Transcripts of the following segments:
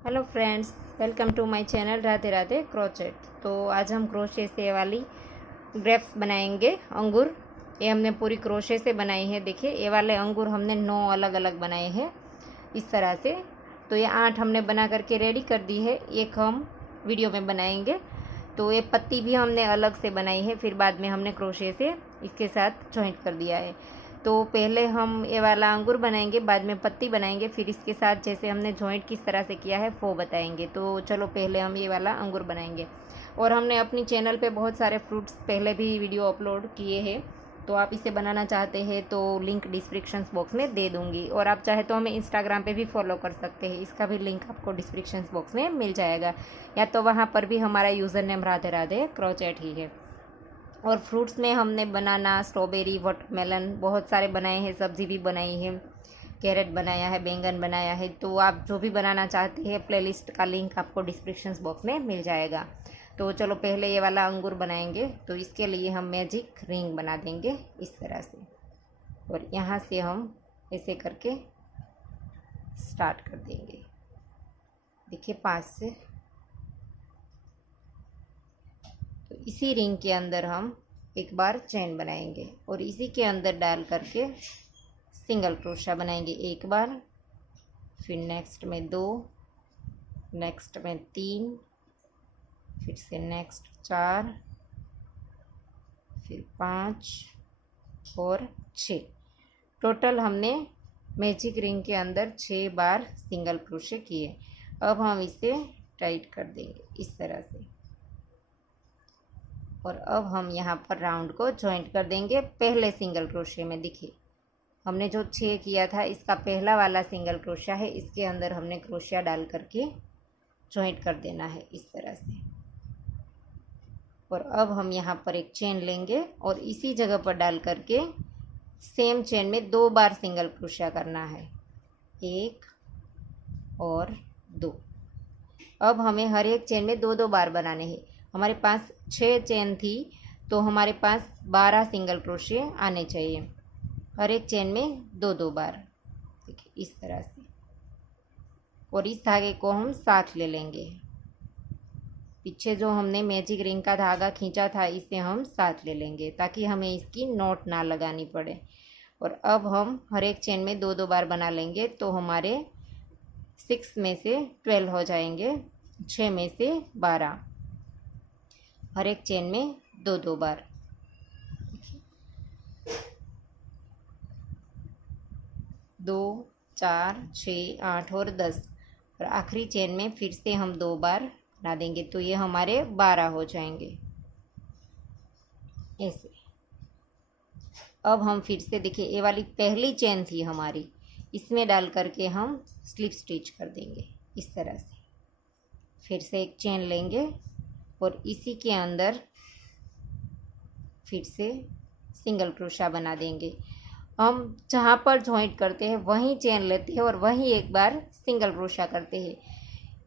Hello friends, welcome to my channel Radhe Radhe crochet. तो आज हम क्रोशे से वाली ग्रेप्स बनाएंगे, अंगूर। ये हमने पूरी क्रोशे से बनाई है। देखिए, ये वाले अंगूर हमने 9 अलग अलग बनाए हैं इस तरह से। तो ये 8 हमने बना करके रेडी कर दी है, एक हम वीडियो में बनाएंगे। तो ये पत्ती भी हमने अलग से बनाई है, फिर बाद में हमने क्रोशे से इसके साथ जॉइंट कर दिया है। तो पहले हम ये वाला अंगूर बनाएंगे, बाद में पत्ती बनाएंगे, फिर इसके साथ जैसे हमने जॉइंट किस तरह से किया है वो बताएंगे। तो चलो पहले हम ये वाला अंगूर बनाएंगे। और हमने अपनी चैनल पे बहुत सारे फ्रूट्स पहले भी वीडियो अपलोड किए हैं, तो आप इसे बनाना चाहते हैं तो लिंक डिस्क्रिप्शन बॉक्स में दे दूँगी। और आप चाहे तो हमें इंस्टाग्राम पे भी फॉलो कर सकते हैं, इसका भी लिंक आपको डिस्क्रिप्शन बॉक्स में मिल जाएगा, या तो वहाँ पर भी हमारा user name Radhe Radhe crochet ही है। और फ्रूट्स में हमने बनाना, स्ट्रॉबेरी, वाटरमेलन बहुत सारे बनाए हैं, सब्ज़ी भी बनाई है, कैरेट बनाया है, बैंगन बनाया है। तो आप जो भी बनाना चाहते हैं, प्लेलिस्ट का लिंक आपको डिस्क्रिप्शन बॉक्स में मिल जाएगा। तो चलो पहले ये वाला अंगूर बनाएंगे। तो इसके लिए हम मैजिक रिंग बना देंगे इस तरह से, और यहाँ से हम ऐसे करके स्टार्ट कर देंगे। देखिए 5 से। तो इसी रिंग के अंदर हम एक बार चेन बनाएंगे और इसी के अंदर डाल करके सिंगल क्रोशा बनाएंगे एक बार, फिर नेक्स्ट में 2, नेक्स्ट में 3, फिर से नेक्स्ट 4, फिर 5 और 6। टोटल हमने मैजिक रिंग के अंदर 6 बार सिंगल क्रोशे किए। अब हम इसे टाइट कर देंगे इस तरह से, और अब हम यहाँ पर राउंड को जॉइंट कर देंगे पहले सिंगल क्रोशे में। देखिए, हमने जो 6 किया था, इसका पहला वाला सिंगल क्रोशा है, इसके अंदर हमने क्रोशिया डाल करके जॉइंट कर देना है इस तरह से। और अब हम यहाँ पर एक चेन लेंगे और इसी जगह पर डाल करके सेम चेन में 2 बार सिंगल क्रोशिया करना है, 1 और 2। अब हमें हर एक चेन में 2-2 बार बनाने हैं। हमारे पास 6 चेन थी, तो हमारे पास 12 सिंगल क्रोशे आने चाहिए, हर एक चेन में 2-2 बार। देखिए इस तरह से। और इस धागे को हम साथ ले लेंगे। पीछे जो हमने मैजिक रिंग का धागा खींचा था, इसे हम साथ ले लेंगे ताकि हमें इसकी नॉट ना लगानी पड़े। और अब हम हर एक चेन में 2-2 बार बना लेंगे, तो हमारे 6 में से 12 हो जाएंगे, 6 में से 12, हर एक चेन में 2-2 बार। 2, 4, 6, 8 और 10। और आखिरी चेन में फिर से हम 2 बार बना देंगे, तो ये हमारे 12 हो जाएंगे ऐसे। अब हम फिर से देखिए, ये वाली पहली चेन थी हमारी, इसमें डाल करके हम स्लिप स्टिच कर देंगे इस तरह से। फिर से एक चेन लेंगे और इसी के अंदर फिर से सिंगल क्रोशा बना देंगे। हम जहाँ पर जॉइंट करते हैं वहीं चेन लेते हैं और वहीं एक बार सिंगल क्रोशा करते हैं।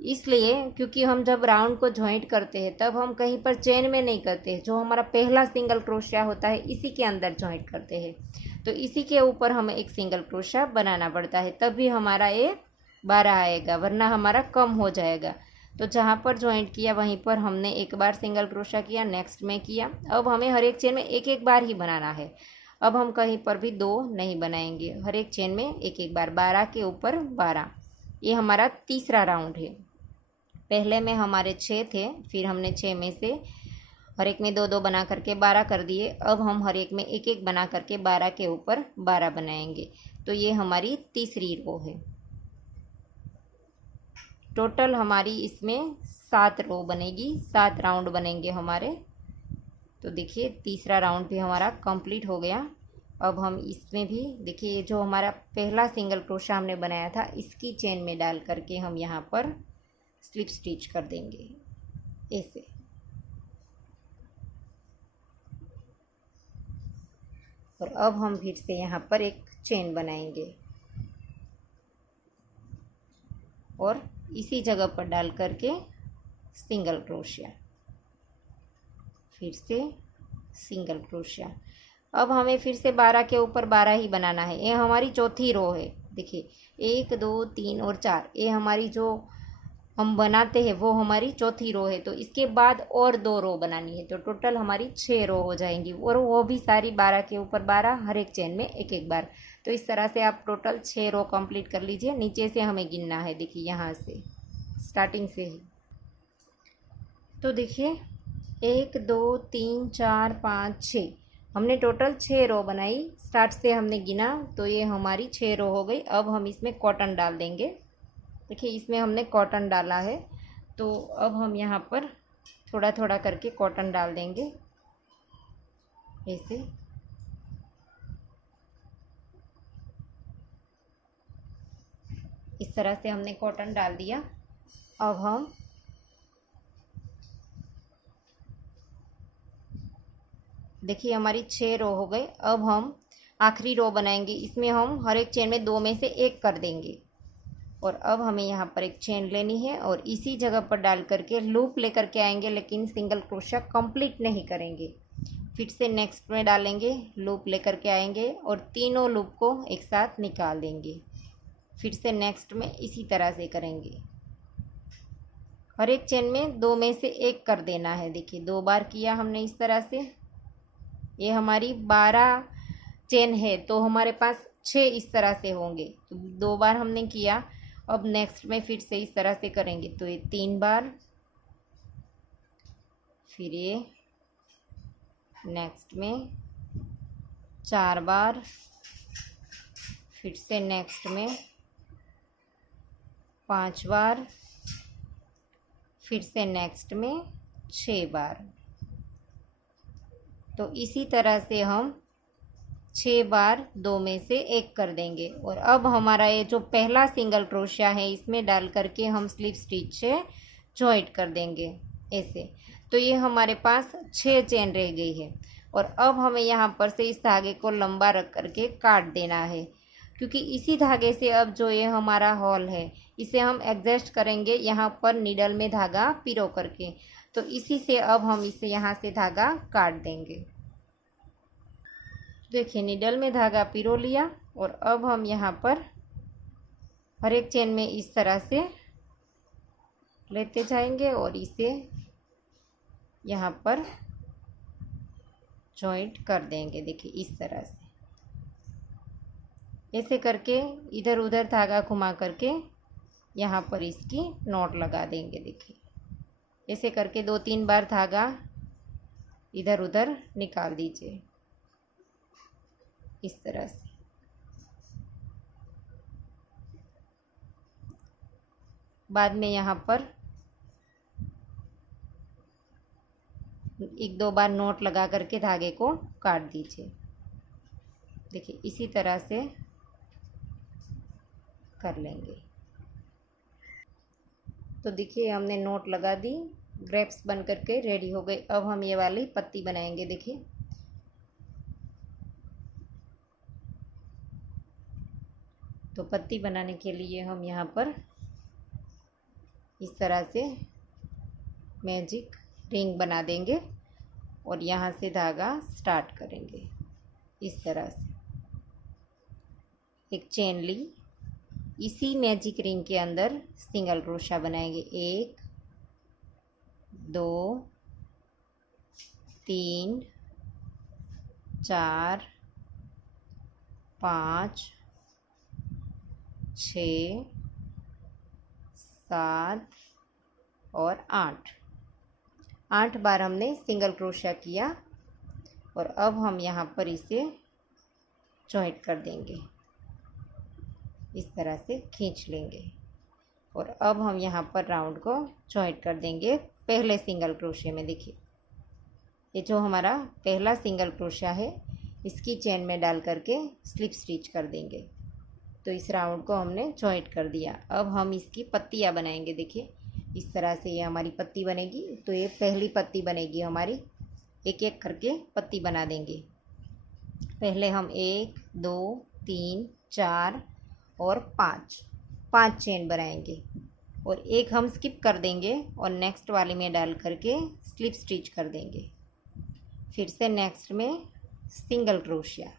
इसलिए क्योंकि हम जब राउंड को जॉइंट करते हैं तब हम कहीं पर चेन में नहीं करते हैं, जो हमारा पहला सिंगल क्रोशा होता है इसी के अंदर जॉइंट करते हैं। तो इसी के ऊपर हमें एक सिंगल क्रोशा बनाना पड़ता है, तभी हमारा ये 12 आएगा, वरना हमारा कम हो जाएगा। तो जहाँ पर जॉइंट किया वहीं पर हमने एक बार सिंगल क्रोशा किया, नेक्स्ट में किया। अब हमें हर एक चेन में एक एक बार ही बनाना है। अब हम कहीं पर भी 2 नहीं बनाएंगे, हर एक चेन में एक एक बार, 12 के ऊपर 12। ये हमारा तीसरा राउंड है। पहले में हमारे 6 थे, फिर हमने 6 में से हर एक में 2-2 बना करके 12 कर दिए। अब हम हर एक में एक एक बना करके 12 के ऊपर 12 बनाएंगे। तो ये हमारी तीसरी रो है। टोटल हमारी इसमें 7 रो बनेगी, 7 राउंड बनेंगे हमारे। तो देखिए तीसरा राउंड भी हमारा कंप्लीट हो गया। अब हम इसमें भी देखिए, जो हमारा पहला सिंगल क्रोशा हमने बनाया था, इसकी चेन में डाल करके हम यहाँ पर स्लिप स्टिच कर देंगे ऐसे। और अब हम फिर से यहाँ पर एक चेन बनाएंगे और इसी जगह पर डाल करके सिंगल क्रोशिया, फिर से सिंगल क्रोशिया। अब हमें फिर से 12 के ऊपर 12 ही बनाना है। ये हमारी चौथी रो है। देखिए 1, 2, 3 और 4, ये हमारी जो हम बनाते हैं वो हमारी चौथी रो है। तो इसके बाद और 2 रो बनानी है, तो टोटल हमारी 6 रो हो जाएंगी, और वो भी सारी 12 के ऊपर 12, हर एक चेन में एक एक बार। तो इस तरह से आप टोटल 6 रो कंप्लीट कर लीजिए। नीचे से हमें गिनना है, देखिए यहाँ से स्टार्टिंग से ही। तो देखिए 1 2 3 4 5 6, हमने टोटल 6 रो बनाई। स्टार्ट से हमने गिना, तो ये हमारी 6 रो हो गई। अब हम इसमें कॉटन डाल देंगे। देखिए इसमें हमने कॉटन डाला है, तो अब हम यहाँ पर थोड़ा थोड़ा करके कॉटन डाल देंगे ऐसे। इस तरह से हमने कॉटन डाल दिया। अब हम देखिए हमारी 6 रो हो गई। अब हम आखिरी रो बनाएंगे, इसमें हम हर एक चेन में 2 में से 1 कर देंगे। और अब हमें यहाँ पर एक चेन लेनी है और इसी जगह पर डाल करके लूप लेकर के आएंगे, लेकिन सिंगल क्रोशिया कंप्लीट नहीं करेंगे। फिर से नेक्स्ट में डालेंगे, लूप लेकर के आएंगे और तीनों लूप को एक साथ निकाल देंगे। फिर से नेक्स्ट में इसी तरह से करेंगे। हर एक चेन में 2 में से 1 कर देना है। देखिए 2 बार किया हमने इस तरह से। ये हमारी 12 चेन है, तो हमारे पास 6 इस तरह से होंगे। तो 2 बार हमने किया। अब नेक्स्ट में फिर से इस तरह से करेंगे, तो ये 3 बार, फिर ये नेक्स्ट में 4 बार, फिर से नेक्स्ट में 5 बार, फिर से नेक्स्ट में 6 बार। तो इसी तरह से हम 6 बार 2 में से 1 कर देंगे। और अब हमारा ये जो पहला सिंगल क्रोशिया है, इसमें डाल करके हम स्लिप स्टिच से जॉइंट कर देंगे ऐसे। तो ये हमारे पास 6 चेन रह गई है। और अब हमें यहाँ पर से इस धागे को लंबा रख करके काट देना है, क्योंकि इसी धागे से अब जो ये हमारा हॉल है, इसे हम एडजस्ट करेंगे यहाँ पर नीडल में धागा पिरो करके। तो इसी से अब हम इसे यहाँ से धागा काट देंगे। देखिए नीडल में धागा पिरो लिया, और अब हम यहाँ पर हर एक चेन में इस तरह से लेते जाएंगे और इसे यहाँ पर जॉइंट कर देंगे। देखिए इस तरह से ऐसे करके इधर उधर धागा घुमा करके यहाँ पर इसकी नॉट लगा देंगे। देखिए ऐसे करके 2-3 बार धागा इधर उधर निकाल दीजिए इस तरह से। बाद में यहाँ पर 1-2 बार नोट लगा करके धागे को काट दीजिए। देखिए इसी तरह से कर लेंगे। तो देखिए हमने नोट लगा दी, ग्रेप्स बन करके रेडी हो गए। अब हम ये वाली पत्ती बनाएंगे। देखिए तो पत्ती बनाने के लिए हम यहाँ पर इस तरह से मैजिक रिंग बना देंगे और यहाँ से धागा स्टार्ट करेंगे। इस तरह से एक चेन ली, इसी मैजिक रिंग के अंदर सिंगल क्रोशा बनाएंगे। 1 2 3 4 5 6 7 और 8 बार हमने सिंगल क्रोशिया किया। और अब हम यहाँ पर इसे जॉइंट कर देंगे, इस तरह से खींच लेंगे। और अब हम यहाँ पर राउंड को जॉइंट कर देंगे पहले सिंगल क्रोशिया में। देखिए ये जो हमारा पहला सिंगल क्रोशिया है, इसकी चेन में डाल करके स्लिप स्टिच कर देंगे। तो इस राउंड को हमने जॉइंट कर दिया। अब हम इसकी पत्तियाँ बनाएंगे। देखिए इस तरह से ये हमारी पत्ती बनेगी। तो ये पहली पत्ती बनेगी हमारी, एक एक करके पत्ती बना देंगे। पहले हम 1 2 3 4 और 5 चेन बनाएंगे और एक हम स्किप कर देंगे और नेक्स्ट वाले में डाल करके स्लिप स्टिच कर देंगे। फिर से नेक्स्ट में सिंगल क्रोशिया,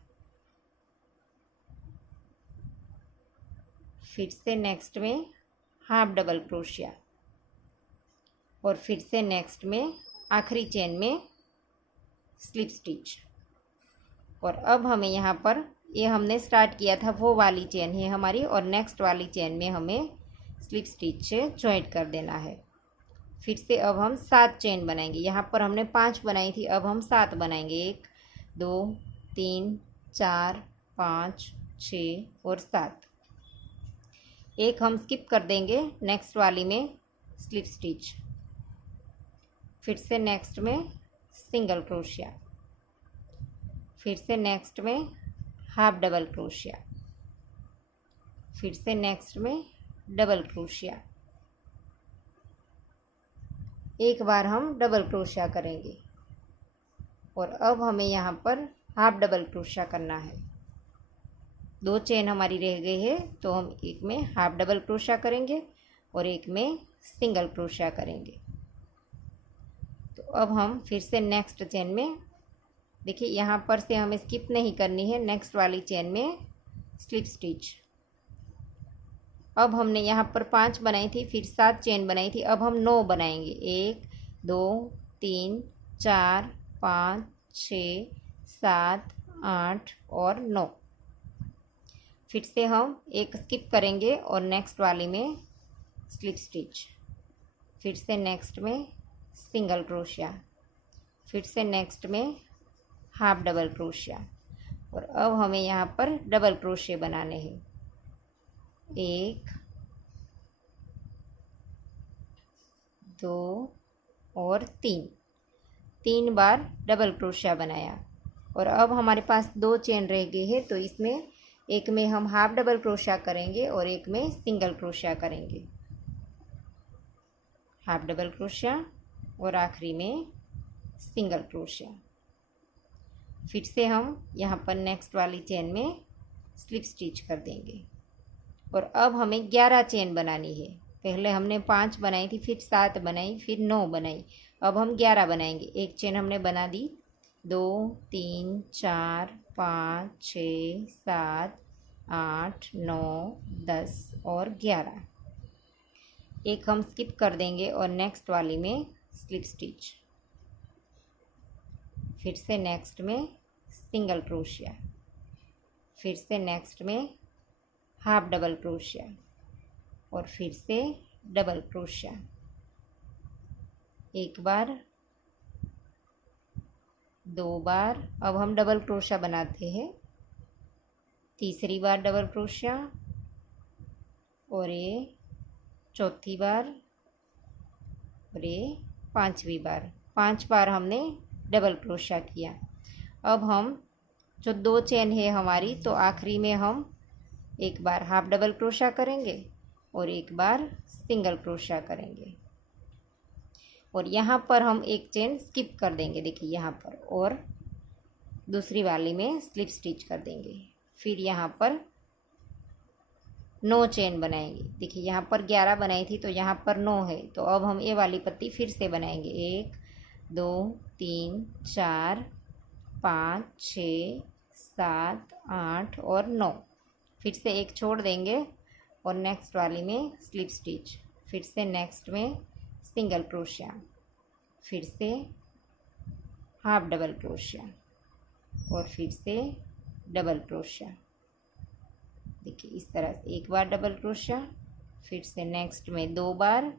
फिर से नेक्स्ट में हाफ डबल क्रोशिया, और फिर से नेक्स्ट में आखिरी चेन में स्लिप स्टिच। और अब हमें यहाँ पर ये हमने स्टार्ट किया था वो वाली चेन है हमारी, और नेक्स्ट वाली चेन में हमें स्लिप स्टिच से जॉइंट कर देना है। फिर से अब हम 7 चेन बनाएंगे। यहाँ पर हमने 5 बनाई थी, अब हम 7 बनाएंगे। 1 2 3 4 5 6 और 7। एक हम स्किप कर देंगे नेक्स्ट वाली में स्लिप स्टिच। फिर से नेक्स्ट में सिंगल क्रोशिया, फिर से नेक्स्ट में हाफ डबल क्रोशिया, फिर से नेक्स्ट में डबल क्रोशिया। एक बार हम डबल क्रोशिया करेंगे और अब हमें यहाँ पर हाफ डबल क्रोशिया करना है। 2 चेन हमारी रह गई है, तो हम एक में हाफ डबल क्रोशिया करेंगे और एक में सिंगल क्रोशिया करेंगे। तो अब हम फिर से नेक्स्ट चेन में, देखिए यहाँ पर से हमें स्किप नहीं करनी है, नेक्स्ट वाली चेन में स्लिप स्टिच। अब हमने यहाँ पर 5 बनाई थी, फिर 7 चेन बनाई थी, अब हम 9 बनाएंगे। 1 2 3 4 5 6 7 8 और 9। फिर से हम एक स्किप करेंगे और नेक्स्ट वाली में स्लिप स्टिच, फिर से नेक्स्ट में सिंगल क्रोशिया, फिर से नेक्स्ट में हाफ डबल क्रोशिया। और अब हमें यहाँ पर डबल क्रोशिया बनाने हैं। 1 2 और 3 बार डबल क्रोशिया बनाया। और अब हमारे पास 2 चेन रह गई है, तो इसमें एक में हम हाफ डबल क्रोशिया करेंगे और एक में सिंगल क्रोशिया करेंगे। हाफ डबल क्रोशिया और आखिरी में सिंगल क्रोशिया। फिर से हम यहाँ पर नेक्स्ट वाली चेन में स्लिप स्टिच कर देंगे। और अब हमें 11 चेन बनानी है। पहले हमने 5 बनाई थी, फिर 7 बनाई, फिर 9 बनाई, अब हम 11 बनाएंगे। एक चेन हमने बना दी। 2 3 4 5 6 7 8 9 10 और 11। एक हम स्किप कर देंगे और नेक्स्ट वाली में स्लिप स्टिच, फिर से नेक्स्ट में सिंगल क्रोशिया, फिर से नेक्स्ट में हाफ डबल क्रोशिया और फिर से डबल क्रोशिया। एक बार, 2 बार, अब हम डबल क्रोशिया बनाते हैं। तीसरी बार डबल क्रोशिया और ये चौथी बार और ये 5वीं बार। 5 बार हमने डबल क्रोशिया किया। अब हम जो 2 चेन है हमारी, तो आखिरी में हम एक बार हाफ डबल क्रोशिया करेंगे और एक बार सिंगल क्रोशिया करेंगे। और यहाँ पर हम एक चेन स्किप कर देंगे, देखिए यहाँ पर, और दूसरी वाली में स्लिप स्टिच कर देंगे। फिर यहाँ पर 9 चेन बनाएंगे। देखिए यहाँ पर 11 बनाई थी, तो यहाँ पर 9 है, तो अब हम ये वाली पत्ती फिर से बनाएंगे। 1 2 3 4 5 6 7 8 और 9। फिर से एक छोड़ देंगे और नेक्स्ट वाली में स्लिप स्टिच, फिर से नेक्स्ट में सिंगल क्रोशिया, फिर से हाफ डबल क्रोशिया और फिर से डबल क्रोशिया। देखिए इस तरह से एक बार डबल क्रोशिया, फिर से नेक्स्ट में 2 बार,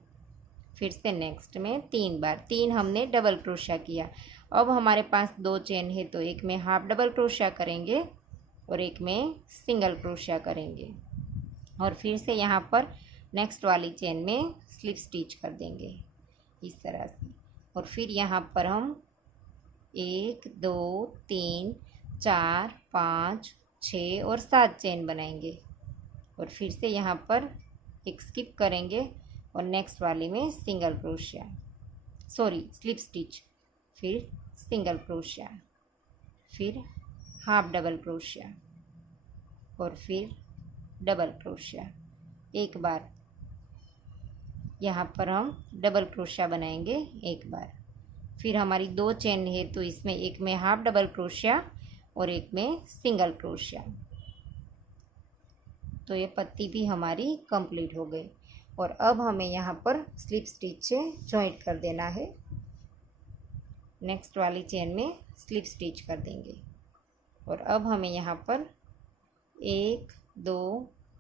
फिर से नेक्स्ट में 3 बार। 3 हमने डबल क्रोशिया किया। अब हमारे पास 2 चेन है, तो एक में हाफ डबल क्रोशिया करेंगे और एक में सिंगल क्रोशिया करेंगे। और फिर से यहाँ पर नेक्स्ट वाली चेन में स्लिप स्टिच कर देंगे इस तरह से। और फिर यहाँ पर हम 1 2 3 4 5 6 और 7 चेन बनाएंगे। और फिर से यहाँ पर एक स्किप करेंगे और नेक्स्ट वाली में single crochet, sorry slip stitch, फिर सिंगल क्रोशिया, फिर हाफ डबल क्रोशिया और फिर डबल क्रोशिया। एक बार यहाँ पर हम डबल क्रोशिया बनाएंगे एक बार। फिर हमारी 2 चेन है, तो इसमें एक में हाफ डबल क्रोशिया और एक में सिंगल क्रोशिया। तो ये पत्ती भी हमारी कंप्लीट हो गई। और अब हमें यहाँ पर स्लिप स्टिच से जॉइंट कर देना है। नेक्स्ट वाली चेन में स्लिप स्टिच कर देंगे और अब हमें यहाँ पर 1 2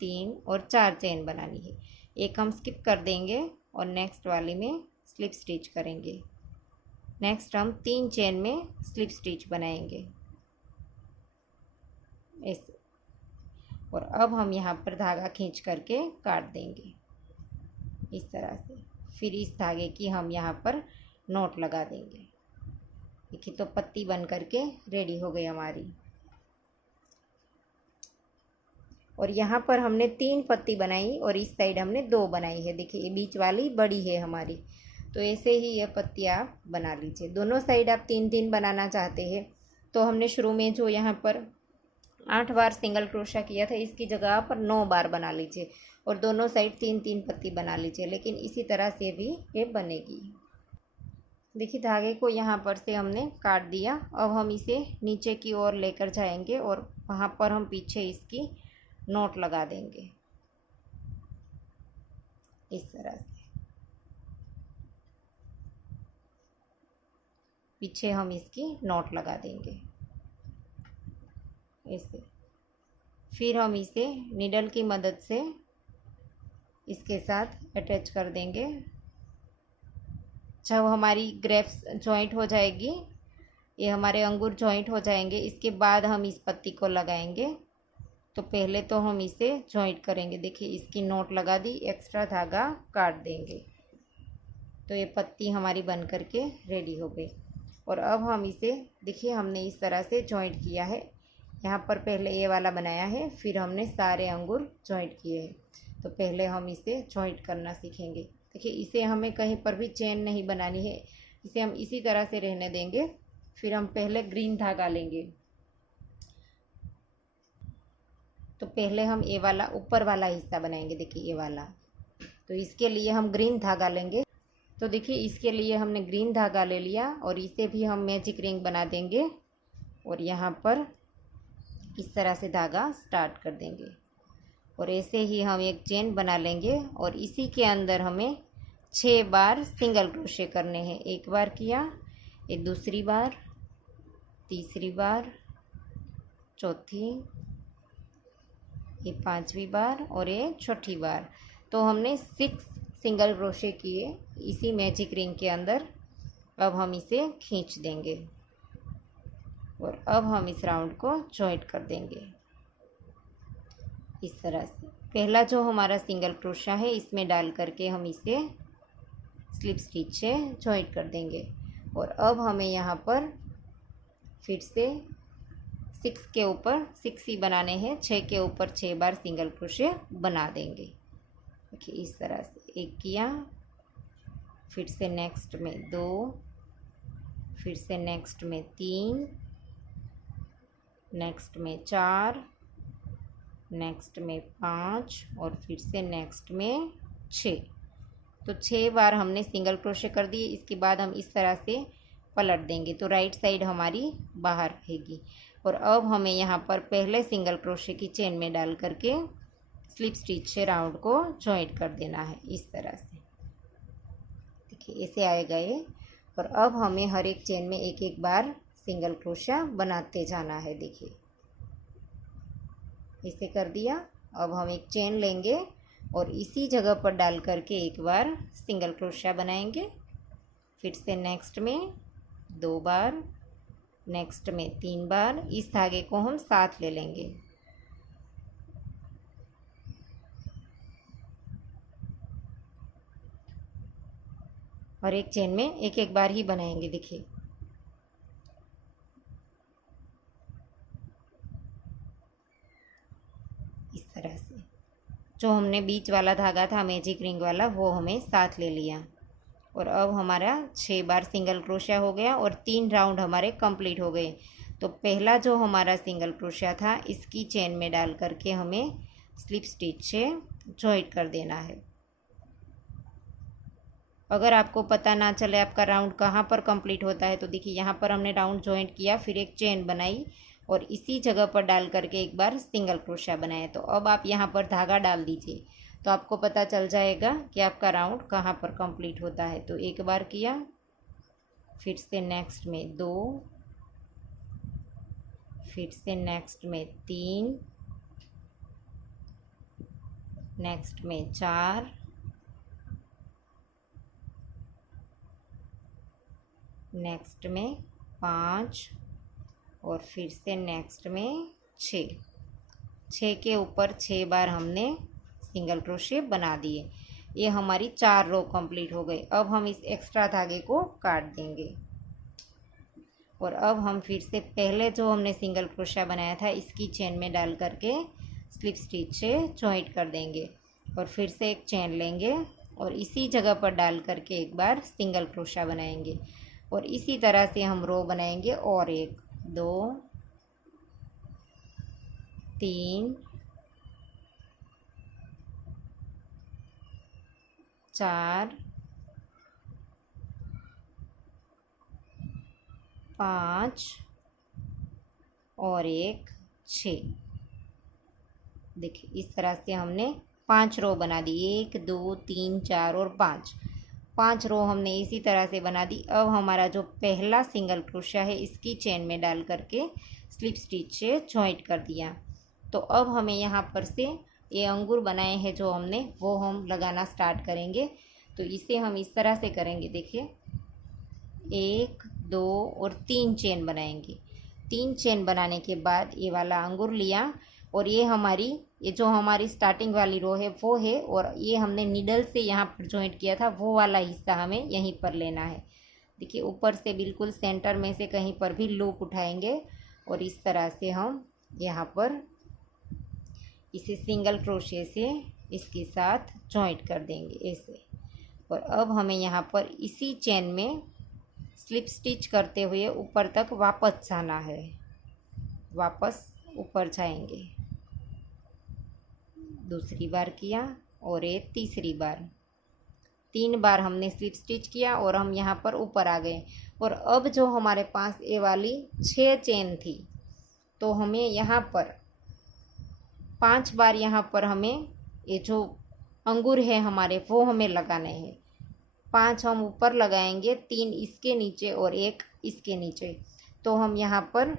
3 और 4 चेन बनानी है। एक हम स्किप कर देंगे और नेक्स्ट वाली में स्लिप स्टिच करेंगे। नेक्स्ट हम 3 चेन में स्लिप स्टिच बनाएंगे ऐसे। और अब हम यहाँ पर धागा खींच करके काट देंगे इस तरह से। फिर इस धागे की हम यहाँ पर नोट लगा देंगे। देखिए तो पत्ती बन करके रेडी हो गई हमारी। और यहाँ पर हमने 3 पत्ती बनाई और इस साइड हमने 2 बनाई है। देखिए ये बीच वाली बड़ी है हमारी। तो ऐसे ही यह पत्ती आप बना लीजिए। दोनों साइड आप 3-3 बनाना चाहते हैं तो हमने शुरू में जो यहाँ पर 8 बार सिंगल क्रोशा किया था, इसकी जगह पर 9 बार बना लीजिए और दोनों साइड 3-3 पत्ती बना लीजिए। लेकिन इसी तरह से भी ये बनेगी। देखिए धागे को यहाँ पर से हमने काट दिया। अब हम इसे नीचे की ओर लेकर जाएंगे और वहाँ पर हम पीछे इसकी नोट लगा देंगे इस तरह से। पीछे हम इसकी नोट लगा देंगे ऐसे। फिर हम इसे नीडल की मदद से इसके साथ अटैच कर देंगे। जब हमारी ग्रेप्स जॉइंट हो जाएगी, ये हमारे अंगूर जॉइंट हो जाएंगे, इसके बाद हम इस पत्ती को लगाएंगे। तो पहले तो हम इसे जॉइंट करेंगे। देखिए इसकी नोट लगा दी, एक्स्ट्रा धागा काट देंगे। तो ये पत्ती हमारी बन करके रेडी हो गई। और अब हम इसे देखिए हमने इस तरह से जॉइंट किया है। यहाँ पर पहले ये वाला बनाया है, फिर हमने सारे अंगूर जॉइंट किए हैं। तो पहले हम इसे जॉइंट करना सीखेंगे। देखिए इसे हमें कहीं पर भी चेन नहीं बनानी है, इसे हम इसी तरह से रहने देंगे। फिर हम पहले ग्रीन धागा लेंगे। तो पहले हम ये वाला ऊपर वाला हिस्सा बनाएंगे। देखिए ये वाला, तो इसके लिए हम ग्रीन धागा लेंगे। तो देखिए इसके लिए हमने ग्रीन धागा ले लिया और इसे भी हम मैजिक रिंग बना देंगे और यहाँ पर इस तरह से धागा स्टार्ट कर देंगे। और ऐसे ही हम एक चेन बना लेंगे और इसी के अंदर हमें 6 बार सिंगल क्रोशे करने हैं। एक बार किया, ये दूसरी बार, तीसरी बार, चौथी, ये 5वीं बार और ये छठी बार। तो हमने 6 सिंगल क्रोशे किए इसी मैजिक रिंग के अंदर। अब हम इसे खींच देंगे और अब हम इस राउंड को जॉइंट कर देंगे इस तरह से। पहला जो हमारा सिंगल क्रोशा है इसमें डाल करके हम इसे स्लिप स्टिच से जॉइंट कर देंगे। और अब हमें यहाँ पर फिर से 6 के ऊपर 6 ही बनाने हैं। 6 के ऊपर 6 बार सिंगल क्रोशे बना देंगे। देखिए इस तरह से एक किया, फिर से नेक्स्ट में 2, फिर से नेक्स्ट में 3, नेक्स्ट में 4, नेक्स्ट में 5 और फिर से नेक्स्ट में 6। तो 6 बार हमने सिंगल क्रोशे कर दिए। इसके बाद हम इस तरह से पलट देंगे तो राइट साइड हमारी बाहर रहेगी। और अब हमें यहाँ पर पहले सिंगल क्रोशे की चेन में डाल करके स्लिप स्टिच से राउंड को जॉइंट कर देना है इस तरह से। देखिए ऐसे आएगा ये। और अब हमें हर एक चेन में एक एक बार सिंगल क्रोशा बनाते जाना है। देखिए इसे कर दिया। अब हम एक चेन लेंगे और इसी जगह पर डाल करके एक बार सिंगल क्रोशा बनाएंगे। फिर से नेक्स्ट में 2 बार, नेक्स्ट में 3 बार। इस धागे को हम साथ ले लेंगे। और एक चेन में एक एक बार ही बनाएंगे। देखिए इस तरह से। जो हमने बीच वाला धागा था मैजिक रिंग वाला, वो हमें साथ ले लिया। और अब हमारा 6 बार सिंगल क्रोशा हो गया और 3 राउंड हमारे कंप्लीट हो गए। तो पहला जो हमारा सिंगल क्रोशा था इसकी चेन में डाल करके हमें स्लिप स्टिच से जॉइंट कर देना है। अगर आपको पता ना चले आपका राउंड कहाँ पर कंप्लीट होता है तो देखिए यहाँ पर हमने राउंड जॉइंट किया, फिर एक चेन बनाई और इसी जगह पर डाल करके एक बार सिंगल क्रोशा बनाया। तो अब आप यहाँ पर धागा डाल दीजिए। तो आपको पता चल जाएगा कि आपका राउंड कहाँ पर कंप्लीट होता है। तो एक बार किया, फिर से नेक्स्ट में 2, फिर से नेक्स्ट में 3, नेक्स्ट में 4, नेक्स्ट में 5 और फिर से नेक्स्ट में 6। 6 के ऊपर 6 बार हमने सिंगल क्रोशे बना दिए। ये हमारी 4 रो कंप्लीट हो गई। अब हम इस एक्स्ट्रा धागे को काट देंगे और अब हम फिर से पहले जो हमने सिंगल क्रोशा बनाया था इसकी चेन में डाल करके स्लिप स्टिच से जॉइंट कर देंगे और फिर से एक चेन लेंगे और इसी जगह पर डाल करके एक बार सिंगल क्रोशा बनाएंगे और इसी तरह से हम रो बनाएंगे। और 1 2 3 4 5 और 1 6। देखिए इस तरह से हमने 5 रो बना दी। 1 2 3 4 और 5 रो हमने इसी तरह से बना दी। अब हमारा जो पहला सिंगल क्रोशा है इसकी चेन में डाल करके स्लिप स्टिच से जॉइंट कर दिया। तो अब हमें यहाँ पर से ये अंगूर बनाए हैं जो हमने, वो हम लगाना स्टार्ट करेंगे। तो इसे हम इस तरह से करेंगे। देखिए 1 2 और 3 चेन बनाएंगे। 3 चेन बनाने के बाद ये वाला अंगूर लिया और ये जो हमारी स्टार्टिंग वाली रो है वो है और ये हमने नीडल से यहाँ पर जॉइंट किया था वो वाला हिस्सा हमें यहीं पर लेना है। देखिए ऊपर से बिल्कुल सेंटर में से कहीं पर भी लूप उठाएंगे और इस तरह से हम यहाँ पर इसे सिंगल क्रोशे से इसके साथ जॉइंट कर देंगे ऐसे। और अब हमें यहाँ पर इसी चेन में स्लिप स्टिच करते हुए ऊपर तक वापस जाना है। वापस ऊपर जाएंगे। दूसरी बार किया और ये तीसरी बार। 3 बार हमने स्लिप स्टिच किया और हम यहाँ पर ऊपर आ गए। और अब जो हमारे पास ये वाली 6 चेन थी तो हमें यहाँ पर 5 बार यहाँ पर हमें ये जो अंगूर है हमारे वो हमें लगाने हैं। 5 हम ऊपर लगाएंगे, 3 इसके नीचे और 1 इसके नीचे। तो हम यहाँ पर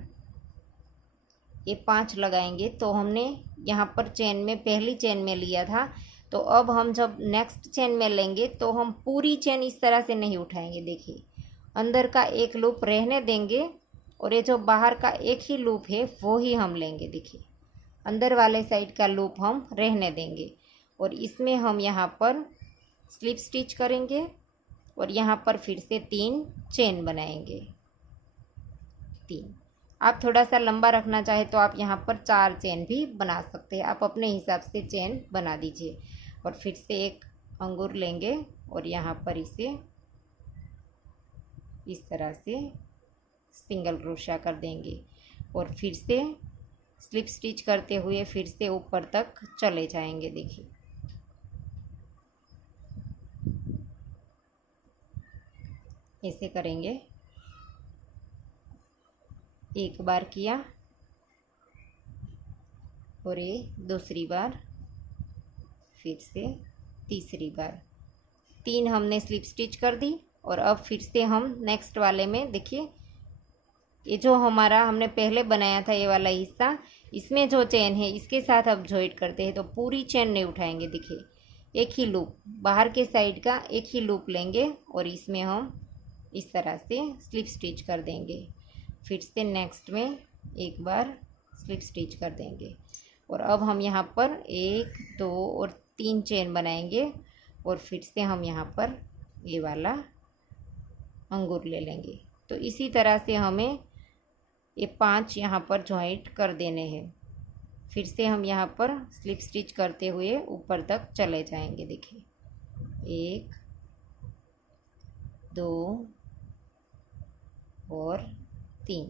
ये 5 लगाएंगे। तो हमने यहाँ पर चेन में पहली चेन में लिया था। तो अब हम जब नेक्स्ट चेन में लेंगे तो हम पूरी चेन इस तरह से नहीं उठाएंगे। देखिए अंदर का एक लूप रहने देंगे और ये जो बाहर का एक ही लूप है वो ही हम लेंगे। देखिए अंदर वाले साइड का लूप हम रहने देंगे और इसमें हम यहाँ पर स्लिप स्टिच करेंगे और यहाँ पर फिर से 3 चेन बनाएंगे। 3। आप थोड़ा सा लंबा रखना चाहे तो आप यहाँ पर 4 चेन भी बना सकते हैं। आप अपने हिसाब से चेन बना दीजिए और फिर से एक अंगूर लेंगे और यहाँ पर इसे इस तरह से सिंगल क्रोशा कर देंगे और फिर से स्लिप स्टिच करते हुए फिर से ऊपर तक चले जाएंगे। देखिए ऐसे करेंगे। एक बार किया और ये दूसरी बार, फिर से तीसरी बार। 3 हमने स्लिप स्टिच कर दी और अब फिर से हम नेक्स्ट वाले में देखिए ये जो हमारा हमने पहले बनाया था ये वाला हिस्सा, इसमें जो चेन है इसके साथ अब जॉइंट करते हैं। तो पूरी चेन नहीं उठाएंगे। देखिए एक ही लूप, बाहर के साइड का एक ही लूप लेंगे और इसमें हम इस तरह से स्लिप स्टिच कर देंगे। फिर से नेक्स्ट में एक बार स्लिप स्टिच कर देंगे और अब हम यहाँ पर 1 2 और 3 चेन बनाएंगे और फिर से हम यहाँ पर ये वाला अंगूर ले लेंगे। तो इसी तरह से हमें ये 5 यहाँ पर जॉइंट कर देने हैं। फिर से हम यहाँ पर स्लिप स्टिच करते हुए ऊपर तक चले जाएंगे। देखिए 1 2 और 3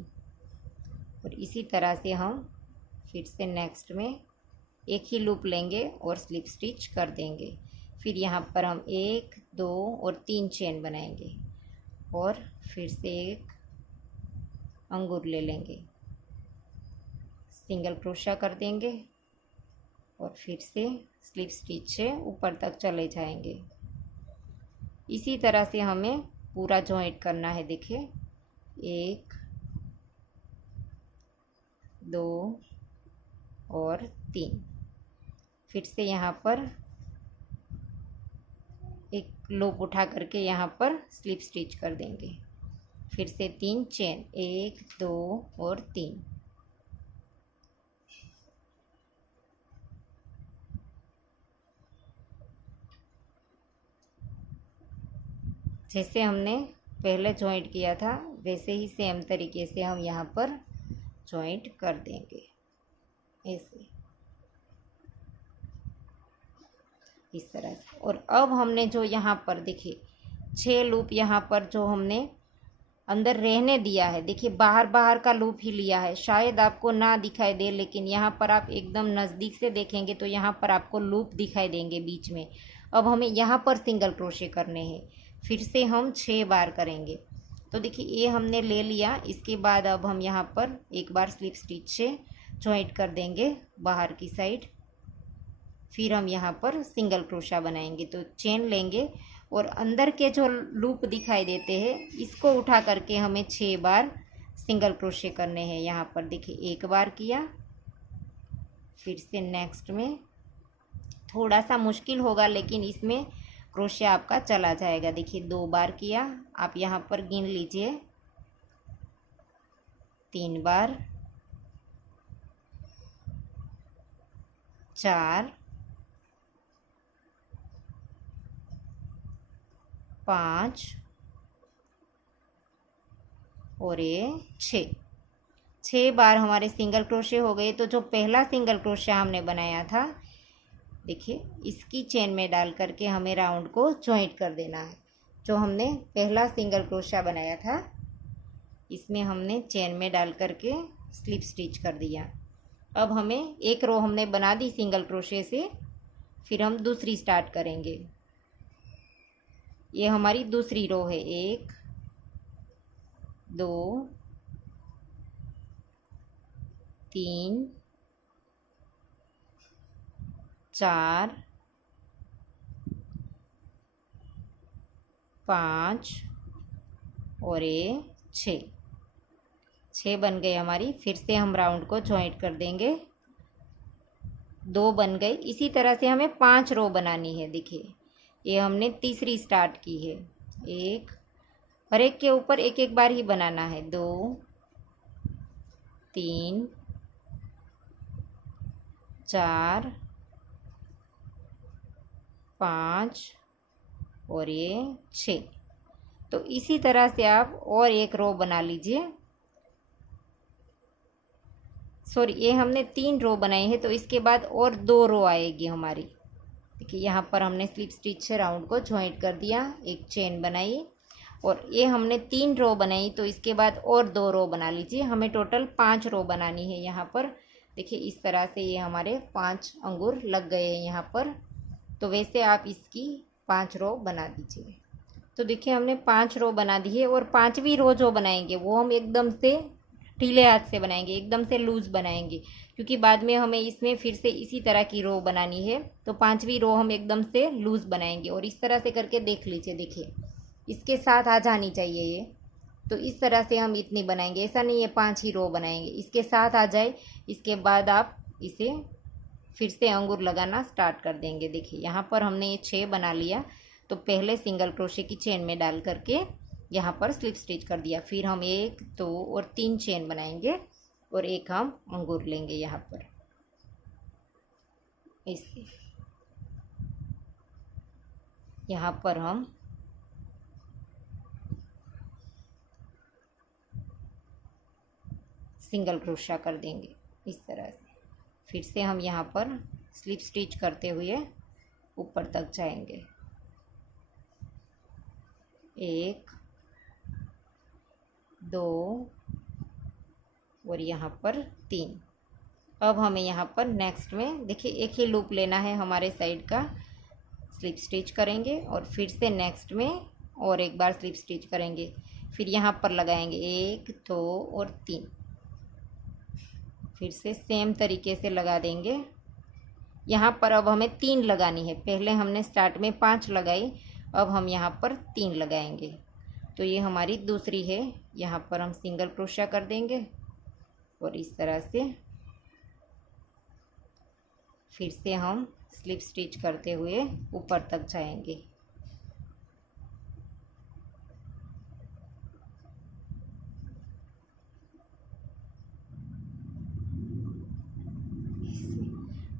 और इसी तरह से हम फिर से नेक्स्ट में एक ही लूप लेंगे और स्लिप स्टिच कर देंगे। फिर यहाँ पर हम 1 2 और 3 चेन बनाएंगे और फिर से एक अंगूर ले लेंगे, सिंगल क्रोशा कर देंगे और फिर से स्लिप स्टिच से ऊपर तक चले जाएंगे। इसी तरह से हमें पूरा जॉइंट करना है। देखिए 1 2 और 3। फिर से यहाँ पर एक लूप उठा करके यहाँ पर स्लिप स्टिच कर देंगे। फिर से 3 चेन, 1 2 और 3। जैसे हमने पहले जॉइंट किया था वैसे ही सेम तरीके से हम यहाँ पर जॉइंट कर देंगे ऐसे, इस तरह से। और अब हमने जो यहाँ पर देखिए 6 लूप यहाँ पर जो हमने अंदर रहने दिया है, देखिए बाहर बाहर का लूप ही लिया है, शायद आपको ना दिखाई दे, लेकिन यहाँ पर आप एकदम नज़दीक से देखेंगे तो यहाँ पर आपको लूप दिखाई देंगे बीच में। अब हमें यहाँ पर सिंगल क्रोशे करने हैं। फिर से हम 6 बार करेंगे। तो देखिए ये हमने ले लिया। इसके बाद अब हम यहाँ पर एक बार स्लिप स्टिच से जॉइंट कर देंगे बाहर की साइड। फिर हम यहाँ पर सिंगल क्रोशा बनाएंगे। तो चेन लेंगे और अंदर के जो लूप दिखाई देते हैं इसको उठा करके हमें 6 बार सिंगल क्रोशे करने हैं। यहाँ पर देखिए 1 बार किया, फिर से नेक्स्ट में थोड़ा सा मुश्किल होगा लेकिन इसमें क्रोशे आपका चला जाएगा। देखिए 2 बार किया, आप यहाँ पर गिन लीजिए, 3 बार, 4 5 और ये 6 बार हमारे सिंगल क्रोशे हो गए। तो जो पहला सिंगल क्रोशा हमने बनाया था देखिए इसकी चेन में डाल करके हमें राउंड को जॉइंट कर देना है। जो हमने पहला सिंगल क्रोशा बनाया था इसमें हमने चेन में डाल करके स्लिप स्टिच कर दिया। अब हमें एक रो हमने बना दी सिंगल क्रोशे से, फिर हम दूसरी स्टार्ट करेंगे। ये हमारी दूसरी रो है। 1 2 3 4 5 और ये 6 बन गए हमारी। फिर से हम राउंड को जॉइंट कर देंगे। 2 बन गए। इसी तरह से हमें 5 रो बनानी है। देखिए ये हमने तीसरी स्टार्ट की है। 1, हर एक के ऊपर एक एक बार ही बनाना है। 2 3 4 5 और ये 6। तो इसी तरह से आप और एक रो बना लीजिए। सॉरी, ये हमने 3 रो बनाई है तो इसके बाद और 2 रो आएगी हमारी। देखिए यहाँ पर हमने स्लिप स्टिच से राउंड को जॉइंट कर दिया, एक चेन बनाई और ये हमने 3 रो बनाई। तो इसके बाद और 2 रो बना लीजिए। हमें टोटल 5 रो बनानी है यहाँ पर। देखिए इस तरह से ये हमारे 5 अंगूर लग गए हैं यहाँ पर। तो वैसे आप इसकी 5 रो बना दीजिए। तो देखिए हमने 5 रो बना दी है और 5वीं रो जो बनाएंगे वो हम एकदम से ढीले हाथ से बनाएंगे, एकदम से लूज़ बनाएंगे, क्योंकि बाद में हमें इसमें फिर से इसी तरह की रो बनानी है। तो 5वीं रो हम एकदम से लूज़ बनाएंगे और इस तरह से करके देख लीजिए। देखिए इसके साथ आ जानी चाहिए ये। तो इस तरह से हम इतनी बनाएंगे, ऐसा नहीं है 5 ही रो बनाएंगे, इसके साथ आ जाए। इसके बाद आप इसे फिर से अंगूर लगाना स्टार्ट कर देंगे। देखिए यहाँ पर हमने ये 6 बना लिया। तो पहले सिंगल क्रोशे की चेन में डाल करके यहाँ पर स्लिप स्टिच कर दिया। फिर हम 1 2 और 3 चेन बनाएंगे और एक हम अंगूर लेंगे यहाँ पर ऐसे। यहाँ पर हम सिंगल क्रोशा कर देंगे इस तरह से। फिर से हम यहाँ पर स्लिप स्टिच करते हुए ऊपर तक जाएंगे। 1 2 और यहाँ पर 3। अब हमें यहाँ पर नेक्स्ट में देखिए एक ही लूप लेना है हमारे साइड का, स्लिप स्टिच करेंगे और फिर से नेक्स्ट में और एक बार स्लिप स्टिच करेंगे। फिर यहाँ पर लगाएंगे 1 2 और 3। फिर से सेम तरीके से लगा देंगे यहाँ पर अब हमें 3 लगानी है। पहले हमने स्टार्ट में 5 लगाई, अब हम यहाँ पर 3 लगाएंगे। तो ये हमारी दूसरी है। यहाँ पर हम सिंगल क्रोशिया कर देंगे और इस तरह से फिर से हम स्लिप स्टिच करते हुए ऊपर तक जाएंगे।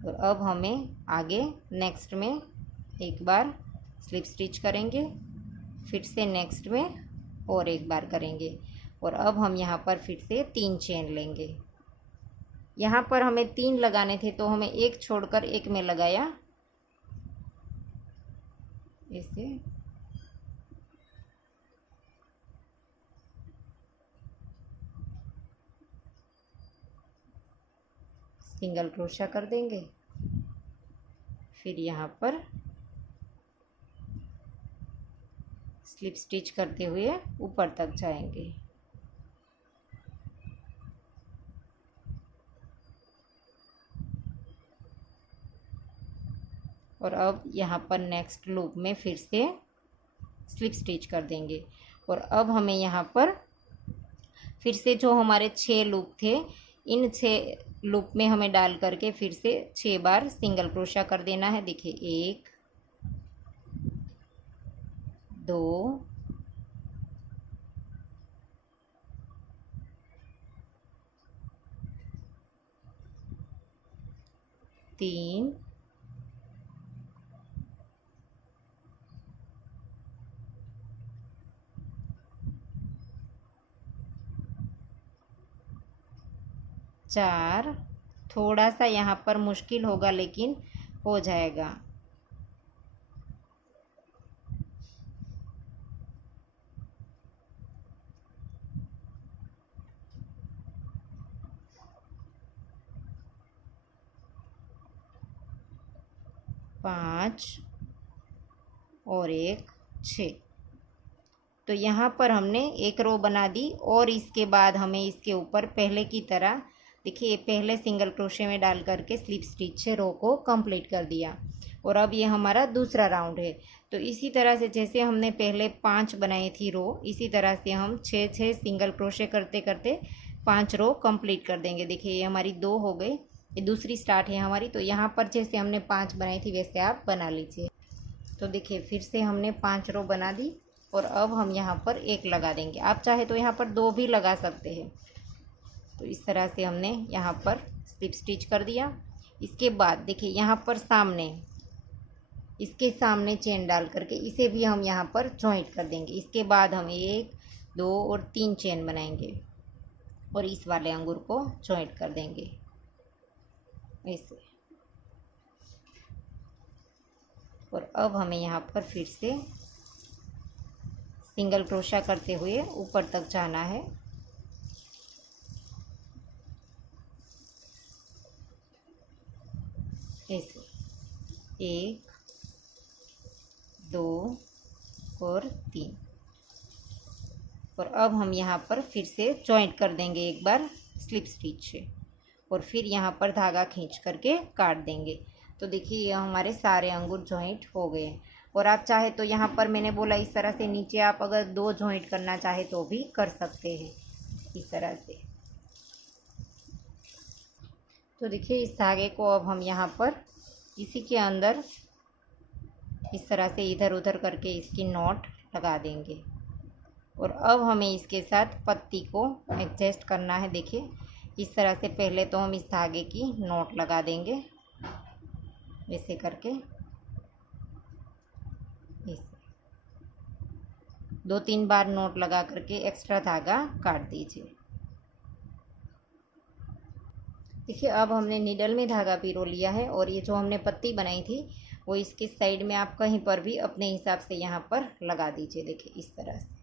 और अब हमें आगे नेक्स्ट में एक बार स्लिप स्टिच करेंगे, फिर से नेक्स्ट में और एक बार करेंगे और अब हम यहाँ पर फिर से 3 चेन लेंगे। यहाँ पर हमें 3 लगाने थे तो हमें एक छोड़कर एक में लगाया ऐसे। सिंगल क्रोशिया कर देंगे, फिर यहाँ पर स्लिप स्टिच करते हुए ऊपर तक जाएंगे। और अब यहाँ पर नेक्स्ट लूप में फिर से स्लिप स्टिच कर देंगे। और अब हमें यहाँ पर फिर से जो हमारे 6 लूप थे, इन 6 लूप में हमें डाल करके फिर से 6 बार सिंगल क्रोशिया कर देना है। देखिए 1 2 3 4। थोड़ा सा यहाँ पर मुश्किल होगा लेकिन हो जाएगा। 5 और 1 6। तो यहाँ पर हमने एक रो बना दी और इसके बाद हमें इसके ऊपर पहले की तरह देखिए पहले सिंगल क्रोशे में डाल करके स्लिप स्टिच से रो को कंप्लीट कर दिया। और अब ये हमारा दूसरा राउंड है। तो इसी तरह से जैसे हमने पहले 5 बनाई थी रो, इसी तरह से हम 6 सिंगल क्रोशे करते करते 5 रो कंप्लीट कर देंगे। देखिए ये हमारी 2 हो गई, ये दूसरी स्टार्ट है हमारी। तो यहाँ पर जैसे हमने 5 बनाई थी वैसे आप बना लीजिए। तो देखिए फिर से हमने 5 रो बना दी और अब हम यहाँ पर 1 लगा देंगे। आप चाहे तो यहाँ पर 2 भी लगा सकते हैं। तो इस तरह से हमने यहाँ पर स्लिप स्टिच कर दिया। इसके बाद देखिए यहाँ पर सामने, इसके सामने चेन डाल करके इसे भी हम यहाँ पर जॉइंट कर देंगे। इसके बाद हम 1 2 और 3 चेन बनाएंगे और इस वाले अंगूर को जॉइंट कर देंगे ऐसे। और अब हमें यहाँ पर फिर से सिंगल क्रोशा करते हुए ऊपर तक जाना है। ऐसे 1 2 और 3। और अब हम यहाँ पर फिर से जॉइंट कर देंगे एक बार स्लिप स्टिच से और फिर यहाँ पर धागा खींच करके काट देंगे। तो देखिए ये हमारे सारे अंगूर जॉइंट हो गए हैं। और आप चाहे तो यहाँ पर मैंने बोला इस तरह से नीचे आप अगर 2 जॉइंट करना चाहे तो भी कर सकते हैं इस तरह से। तो देखिए इस धागे को अब हम यहाँ पर इसी के अंदर इस तरह से इधर उधर करके इसकी नॉट लगा देंगे। और अब हमें इसके साथ पत्ती को एडजस्ट करना है। देखिए इस तरह से पहले तो हम इस धागे की नॉट लगा देंगे ऐसे करके, ऐसे 2-3 बार नॉट लगा करके एक्स्ट्रा धागा काट दीजिए। देखिए अब हमने नीडल में धागा पिरो लिया है और ये जो हमने पत्ती बनाई थी वो इसके साइड में आप कहीं पर भी अपने हिसाब से यहाँ पर लगा दीजिए। देखिए इस तरह से।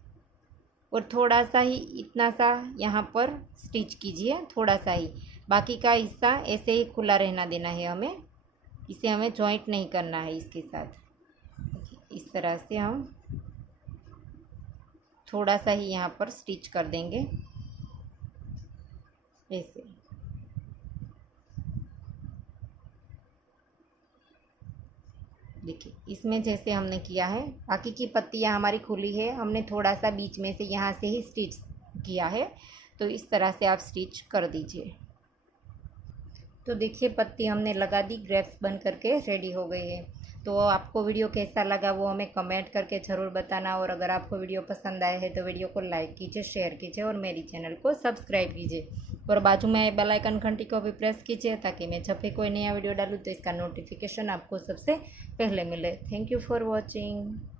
और थोड़ा सा ही, इतना सा यहाँ पर स्टिच कीजिए, थोड़ा सा ही, बाकी का हिस्सा ऐसे ही खुला रहना देना है हमें। इसे हमें जॉइंट नहीं करना है इसके साथ। इस तरह से हम थोड़ा सा ही यहाँ पर स्टिच कर देंगे ऐसे। इसमें जैसे हमने किया है, बाकी की पत्तियाँ हमारी खुली है, हमने थोड़ा सा बीच में से यहाँ से ही स्टिच किया है, तो इस तरह से आप स्टिच कर दीजिए। तो देखिए पत्ती हमने लगा दी, ग्रेप्स बन करके रेडी हो गई है। तो आपको वीडियो कैसा लगा वो हमें कमेंट करके ज़रूर बताना, और अगर आपको वीडियो पसंद आए है तो वीडियो को लाइक कीजिए, शेयर कीजिए और मेरी चैनल को सब्सक्राइब कीजिए, और बाजू में बेल आइकन घंटी को भी प्रेस कीजिए ताकि मैं जब भी कोई नया वीडियो डालूँ तो इसका नोटिफिकेशन आपको सबसे पहले मिले। Thank you for watching.